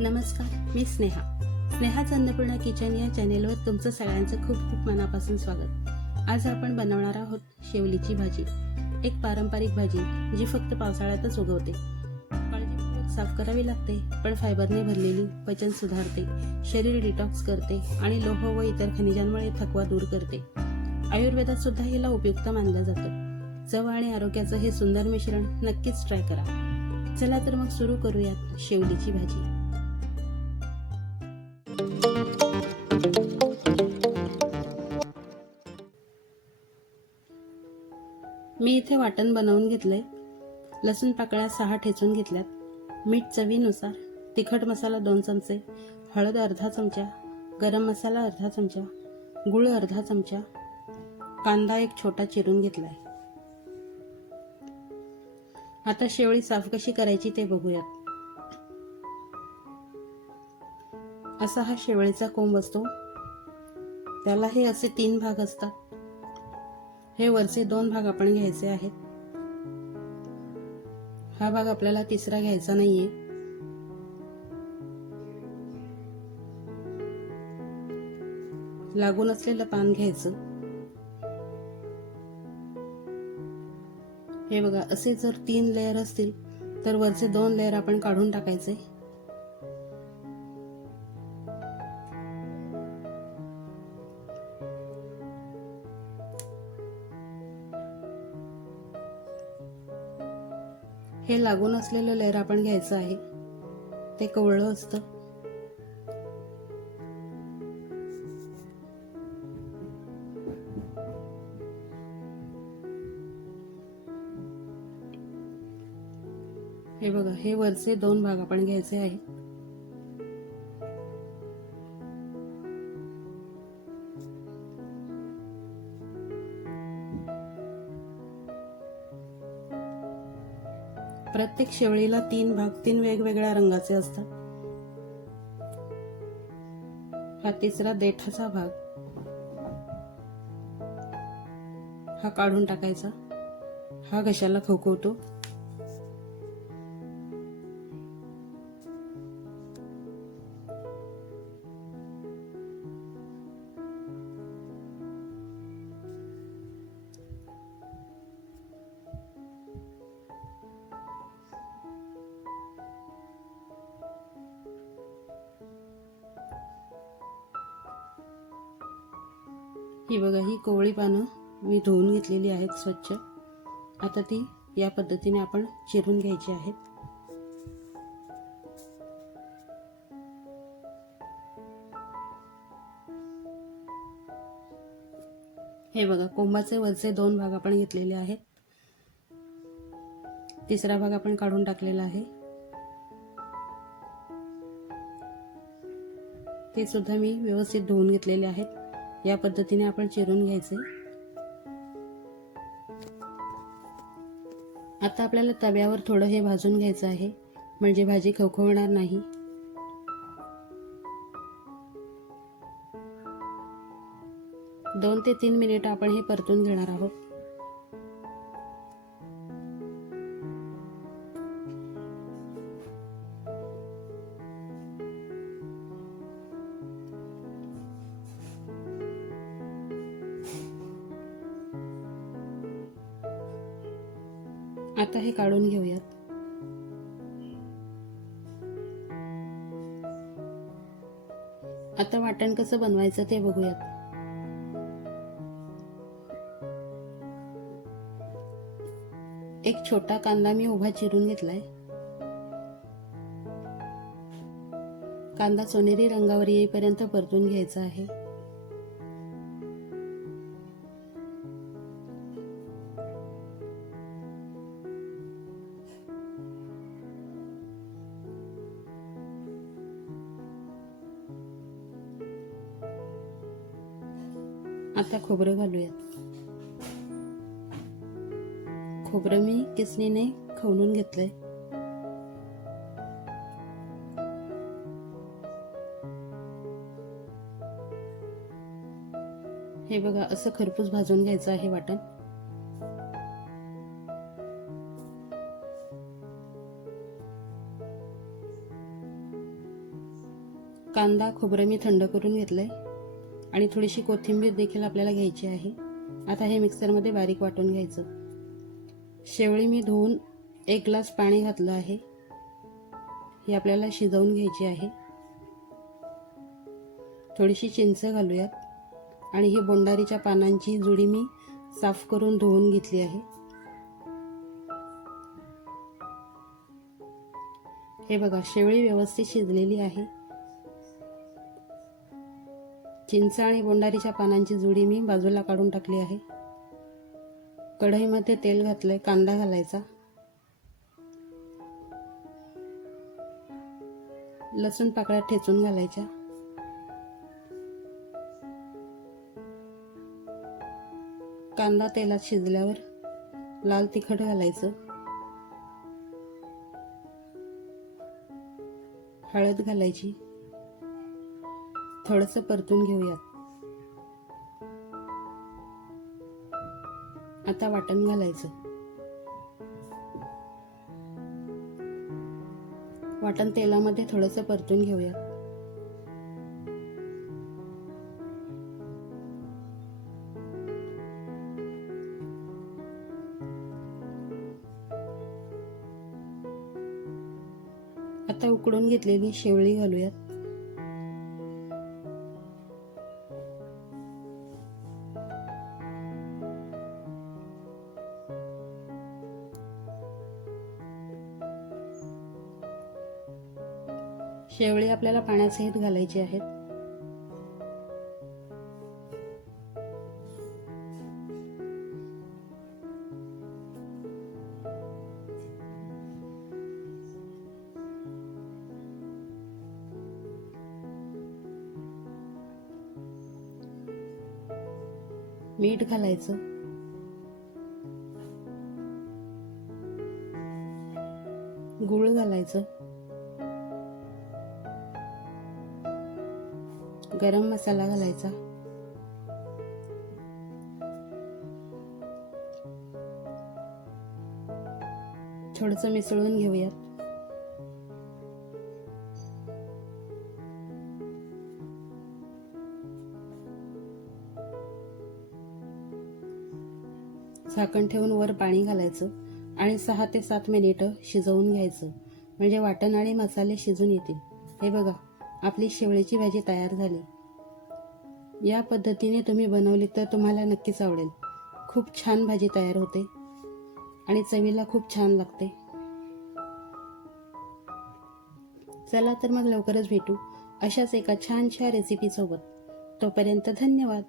नमस्कार मी स्नेहा. स्नेहाच अन्नपूर्णा किचन या चॅनेलवर तुमचं सगळ्यांचं खूप खूप मनापासून स्वागत. आज आपण बनवणार आहोत शेवलीची भाजी. एक पारंपरिक भाजी जी फक्त पावसाळ्यातच उगवते. काळजीपूर्वक साफ करावी लागते पण फायबरने भरलेली पचन सुधारते शरीर डिटॉक्स करते आणि लोह व इतर खनिजांमुळे थकवा दूर करते. आयुर्वेदात सुद्धा हिला उपयुक्त मानलं जातं. चव आणि आरोग्याचं हे सुंदर मिश्रण नक्कीच ट्राय करा. चला तर मग सुरू करूयात शेवलीची भाजी. मी इथे वाटण बनवून घेतलंय. लसूण पाकळ्या सहा ठेचून घेतल्यात. मीठ चवीनुसार तिखट मसाला दोन चमचे हळद अर्धा चमचा गरम मसाला अर्धा चमचा गुळ अर्धा चमचा कांदा एक छोटा चिरून घेतलाय. आता शेवळी साफ कशी करायची ते बघूयात. असा हा शेवळीचा कोंब असतो. त्याला हे असे तीन भाग असतात. हे वरचे दोन भाग आपण घ्यायचे आहेत. हा भाग आपल्याला तिसरा घ्यायचा नाहीये. लागून असलेलं पान घ्यायचं. हे बघा असे जर तीन लेअर असतील तर वरचे दोन लेअर आपण काढून टाकायचे. हे लागून असलेलं लेअर आपण घ्यायचं आहे. ते कवळं असतं. हे बघा हे वरचे दोन भाग आपण घ्यायचे आहे प्रत्येक शेवळीला तीन भाग तीन वेगवेगळ्या रंगाचे असतात. हा तिसरा देठाचा भाग. हा काढून टाकायचा. हा घशाला खवखवतो. ही बघा ही कोवळी पानं मी धुवून घेतलेली आहेत स्वच्छ. आता ती या पद्धतीने आपण चिरून घ्यायची आहेत. हे बघा कोंबाचे वरचे दोन भाग आपण घेतलेले आहेत. तिसरा भाग आपण काढून टाकलेला आहे. ते सुद्धा मी व्यवस्थित धुवून घेतलेले आहेत. या पद्धतीने आपण चिरून घ्यायचे आता आपल्याला तव्यावर थोडं हे भाजून घ्यायचं आहे. म्हणजे भाजी खवखवणार नाही. दोन ते तीन मिनिट आपण हे परतून घेणार आहोत. आता हे काढून घेऊयात. आता वाटण कसं बनवायचं ते बघूयात. एक छोटा कांदा मी उभा चिरून घेतलाय. कांदा सोनेरी रंगावर येईपर्यंत परतून घ्यायचा आहे. आता खोबरं घालूयात. खोबरं मी किसणीने खवणून घेतलंय. हे बघा असं खरपूस भाजून घ्यायचं आहे वाटण. कांदा खोबरं मी थंड करून घेतलं आहे आणि थोडीशी कोथिंबीर देखील आपल्याला घ्यायची आहे. आता हे मिक्सरमध्ये बारीक वाटून घ्यायचं. शेवळी मी धुवून एक ग्लास पाणी घातलं आहे. ही आपल्याला शिजवून घ्यायची आहे. थोडीशी चिंच घालूयात. आणि ही बोंडारीच्या पानांची जुडी मी साफ करून धुवून घेतली आहे. हे बघा शेवळी व्यवस्थित शिजलेली आहे. चिंच आणि बोंडारीच्या पानांची जुडी मी बाजूला काढून टाकली आहे. कढईमध्ये तेल घातलं आहे कांदा घालायचा. लसूण पाकळ्या ठेचून घालायच्या. कांदा तेलात शिजल्यावर लाल तिखट घालायचं. हळद घालायची. थोडंसं परतून घेऊयात. आता वाटण घालायचं. वाटण तेलामध्ये थोडंसं परतून घेऊयात. आता उकडून घेतलेली शेवळी घालूयात. शेवळी आपल्याला पाण्यासहित घालायचे आहेत. मीठ घालायचं. गूळ घालायचं. गरम मसाला घालायचा. थोडंसं मिसळून घेऊयात. झाकण ठेवून वर पाणी घालायचं आणि सहा ते सात मिनिटं शिजवून घ्यायचं. म्हणजे वाटण आणि मसाले शिजून येतील. हे बघा. आपली शेवळ्याची भाजी तयार झाली. या पद्धतीने तुम्ही बनवली तर तुम्हाला नक्कीच आवडेल. खूप छान भाजी तयार होते आणि चवीला खूप छान लागते. चला तर मग लवकरच भेटू अशाच एका छानशा रेसिपीसोबत तोपर्यंत धन्यवाद.